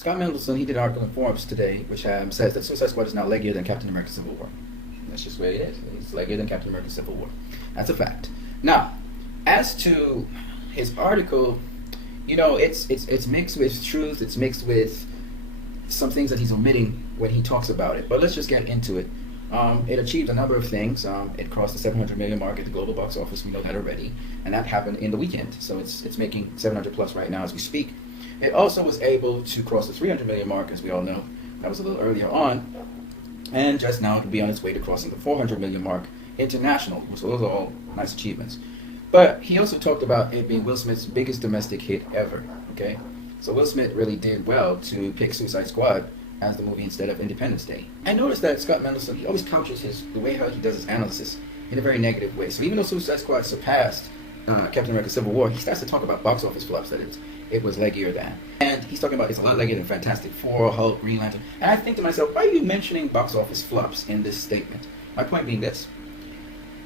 Scott Mendelson, he did an article in Forbes today, which says that Suicide Squad is now leggier than Captain America Civil War. That's just the way it is. It's leggier than Captain America Civil War. That's a fact. Now, as to his article, it's mixed with truth. It's mixed with some things that he's omitting when he talks about it. But let's just get into it. It achieved a number of things. It crossed the 700 million mark at the global box office. We know that already, and that happened in the weekend. So it's making 700 plus right now as we speak. It also was able to cross the 300 million mark, as we all know. That was a little earlier on, and just now it'll be on its way to crossing the 400 million mark international. So those are all nice achievements. But he also talked about it being Will Smith's biggest domestic hit ever. Okay, so Will Smith really did well to pick Suicide Squad as the movie instead of Independence Day. I noticed that Scott Mendelson, he always couches the way how he does his analysis in a very negative way. So even though Suicide Squad surpassed Captain America Civil War, he starts to talk about box office flops, that it was leggier than. And he's talking about it's a lot leggier than Fantastic Four, Hulk, Green Lantern. And I think to myself, why are you mentioning box office flops in this statement? My point being this.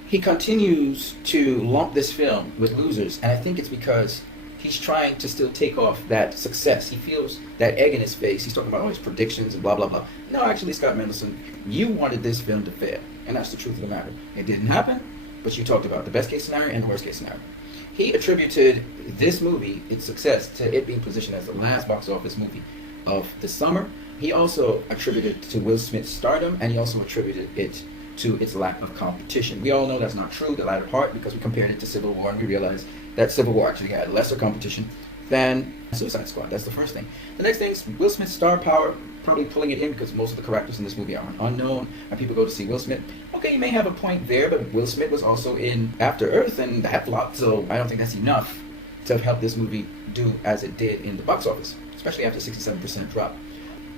He continues to lump this film with losers, and I think it's because he's trying to still take off that success. He feels that egg in his face. He's talking about all his predictions and blah, blah, blah. No, actually, Scott Mendelson, you wanted this film to fail, and that's the truth of the matter. It didn't happen, but you talked about the best case scenario and the worst case scenario. He attributed this movie, its success, to it being positioned as the last box office movie of the summer. He also attributed it to Will Smith's stardom, and he also attributed it to its lack of competition. We all know that's not true, the latter part, because we compared it to Civil War, and we realized that Civil War actually had lesser competition than Suicide Squad. That's the first thing. The next thing is Will Smith's star power, probably pulling it in because most of the characters in this movie are unknown, and people go to see Will Smith. Okay, you may have a point there, but Will Smith was also in After Earth, and that flopped, so I don't think that's enough to help this movie do as it did in the box office, especially after 67% drop.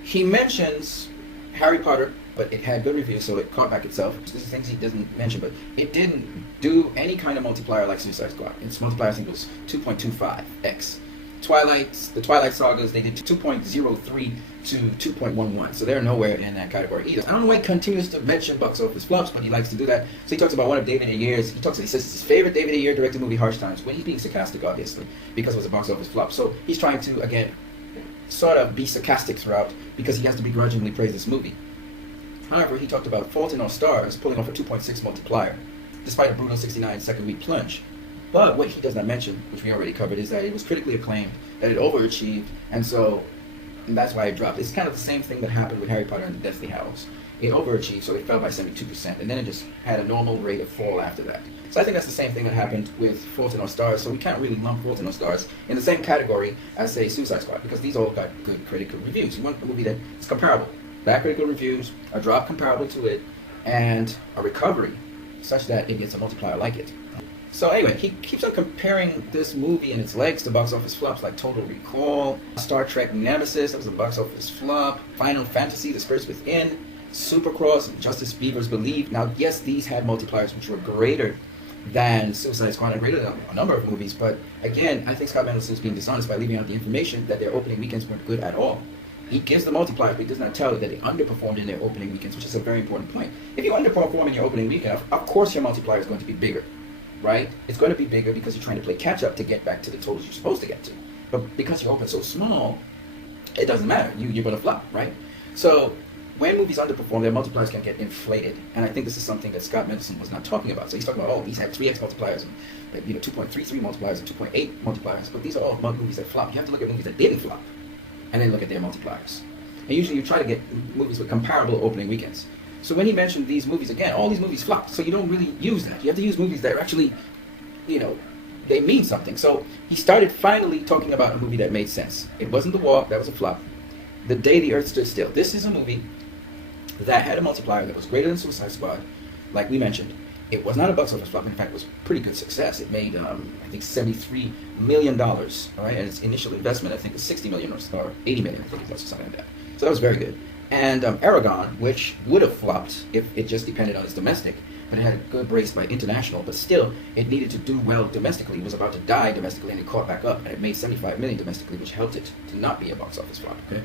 He mentions Harry Potter, but it had good reviews, so it caught back itself. These are things he doesn't mention, but it didn't do any kind of multiplier like Suicide Squad. Its multiplier, I think, was 2.25x. The Twilight Sagas, they did 2.03 to 2.11, so they're nowhere in that category either. I don't know why he continues to mention box office flops, but he likes to do that. So he talks about one of David Ayer's, he says it's his favorite David Ayer directed movie, Harsh Times, when he's being sarcastic, obviously, because it was a box office flop. So he's trying to, again, sort of be sarcastic throughout, because he has to begrudgingly praise this movie. However, he talked about Fault in Our Stars pulling off a 2.6 multiplier, despite a brutal 69 second week plunge. But what he does not mention, which we already covered, is that it was critically acclaimed, that it overachieved, and that's why it dropped. It's kind of the same thing that happened with Harry Potter and the Deathly Hallows. It overachieved, so it fell by 72%, and then it just had a normal rate of fall after that. So I think that's the same thing that happened with Fault in Our Stars, so we can't really lump Fault in Our Stars in the same category as, say, Suicide Squad, because these all got good critical reviews. You want a movie that's comparable. Bad critical reviews, a drop comparable to it, and a recovery such that it gets a multiplier like it. So anyway, he keeps on comparing this movie and its legs to box office flops like Total Recall, Star Trek Nemesis, that was a box office flop, Final Fantasy, The Spirits Within, Supercross, and Justice Beavers Believe. Now, yes, these had multipliers which were greater than Suicide Squad and greater than a number of movies, but again, I think Scott Mendelson is being dishonest by leaving out the information that their opening weekends weren't good at all. He gives the multiplier, but he does not tell you that they underperformed in their opening weekends, which is a very important point. If you underperform in your opening weekend, of course your multiplier is going to be bigger, right? It's going to be bigger because you're trying to play catch-up to get back to the totals you're supposed to get to. But because you open so small, it doesn't matter. You're going to flop, right? So when movies underperform, their multipliers can get inflated. And I think this is something that Scott Mendelson was not talking about. So he's talking about, these have 3x multipliers, and 2.33 multipliers, and 2.8 multipliers. But these are all movies that flop. You have to look at movies that didn't flop, and then look at their multipliers. And usually you try to get movies with comparable opening weekends. So when he mentioned these movies, again, all these movies flopped, so you don't really use that. You have to use movies that are actually, they mean something. So he started finally talking about a movie that made sense. It wasn't The Walk, that was a flop. The Day the Earth Stood Still. This is a movie that had a multiplier that was greater than Suicide Squad, like we mentioned. It was not a box office flop. In fact, it was pretty good success. It made, I think, $73 million, all right? And its initial investment, I think, was $60 million or $80 million, I think it was, or something like that. So that was very good. And Aragon, which would have flopped if it just depended on its domestic, but it had a good brace by international, but still, it needed to do well domestically. It was about to die domestically, and it caught back up, and it made $75 million domestically, which helped it to not be a box office flop, okay?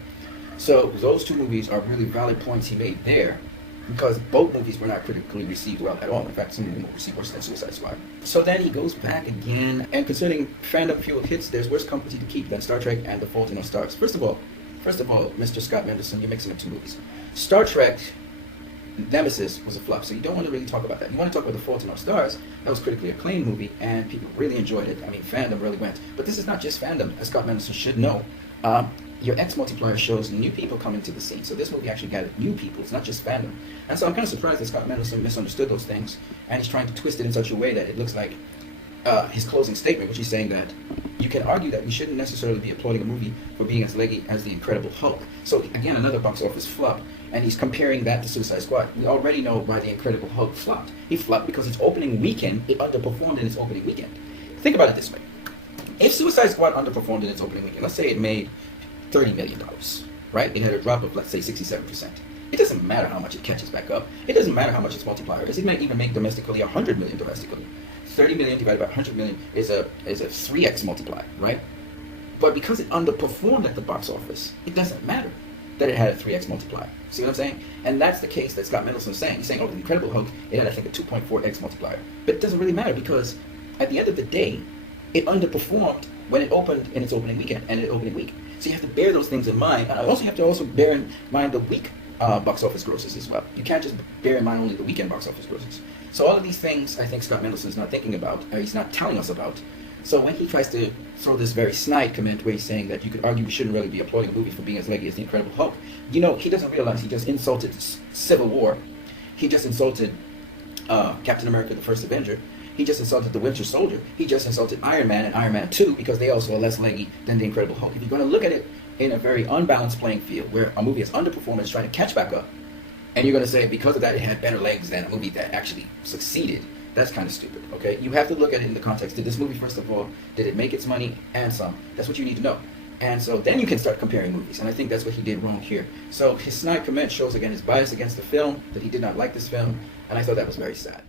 So those two movies are really valid points he made there, because both movies were not critically received well at all. In fact, some of them were received worse than Suicide Squad. So then he goes back again, and concerning fandom fueled hits, there's worse company to keep than Star Trek and The Fault in Our Stars. First of all, First of all, Mr. Scott Mendelson, you're mixing up two movies. Star Trek Nemesis was a flop, so you don't want to really talk about that. You want to talk about The Fault in Our Stars. That was critically acclaimed movie, and people really enjoyed it. I mean, fandom really went. But this is not just fandom, as Scott Mendelson should know. Your X multiplier shows new people coming to the scene. So this movie actually gathered new people. It's not just fandom. And so I'm kind of surprised that Scott Mendelson misunderstood those things, and he's trying to twist it in such a way that it looks like his closing statement, which he's saying that you can argue that we shouldn't necessarily be applauding a movie for being as leggy as The Incredible Hulk. So again, another box office flop, and he's comparing that to Suicide Squad. We already know why The Incredible Hulk flopped. He flopped because its opening weekend, it underperformed in its opening weekend. Think about it this way. If Suicide Squad underperformed in its opening weekend, let's say it made $30 million, right? It had a drop of, let's say, 67%. It doesn't matter how much it catches back up. It doesn't matter how much its multiplier is. It might even make domestically $100 million domestically. 30 million divided by 100 million is a 3x multiplier, right? But because it underperformed at the box office, it doesn't matter that it had a 3x multiplier. See what I'm saying? And that's the case that Scott Mendelson is saying. He's saying, oh, The Incredible Hulk, it had, I think, a 2.4x multiplier. But it doesn't really matter because at the end of the day, it underperformed when it opened in its opening weekend and in its opening week. So you have to bear those things in mind. And you have to bear in mind the week box office grosses as well. You can't just bear in mind only the weekend box office grosses. So all of these things, I think Scott Mendelson is not thinking about, or he's not telling us about. So when he tries to throw this very snide comment where he's saying that you could argue we shouldn't really be applauding a movie for being as leggy as The Incredible Hulk, he doesn't realize he just insulted Civil War. He just insulted Captain America, the First Avenger. He just insulted the Winter Soldier. He just insulted Iron Man and Iron Man 2 because they also are less leggy than The Incredible Hulk. If you're going to look at it in a very unbalanced playing field where a movie is underperforming, it's trying to catch back up, and you're going to say because of that it had better legs than a movie that actually succeeded, that's kind of stupid, okay? You have to look at it in the context. Did this movie, first of all, did it make its money and some? That's what you need to know. And so then you can start comparing movies, and I think that's what he did wrong here. So his snide comment shows, again, his bias against the film, that he did not like this film, and I thought that was very sad.